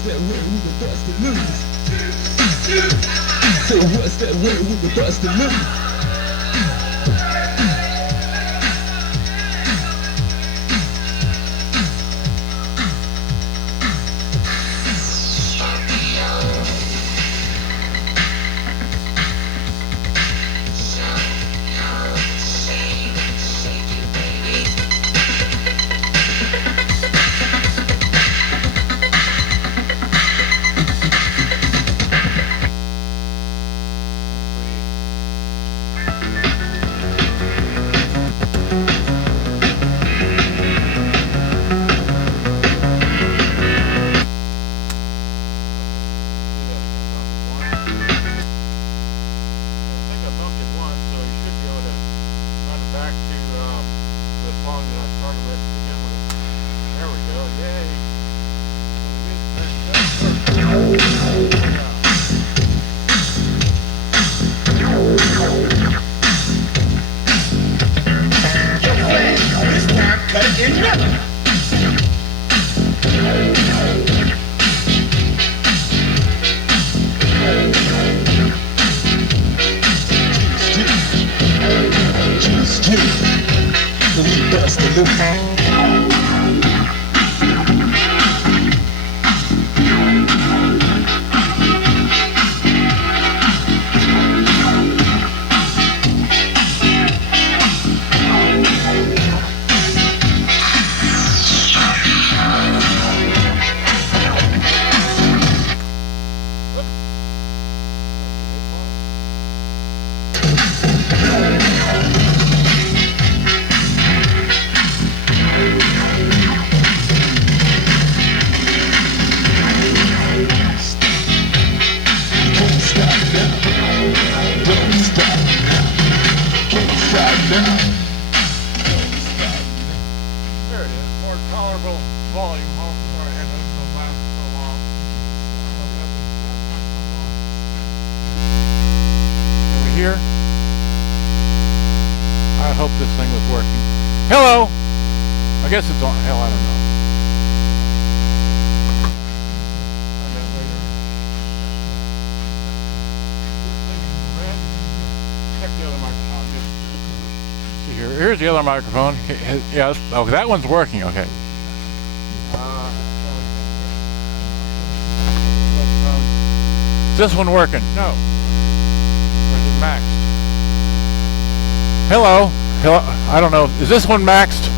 what's that word we the busted loose? Say what's that word we the busted loose? Here's the other microphone. Yes. Oh, that one's working. Okay. Is this one working? No. Or is it maxed? Hello. Hello. I don't know. Is this one maxed?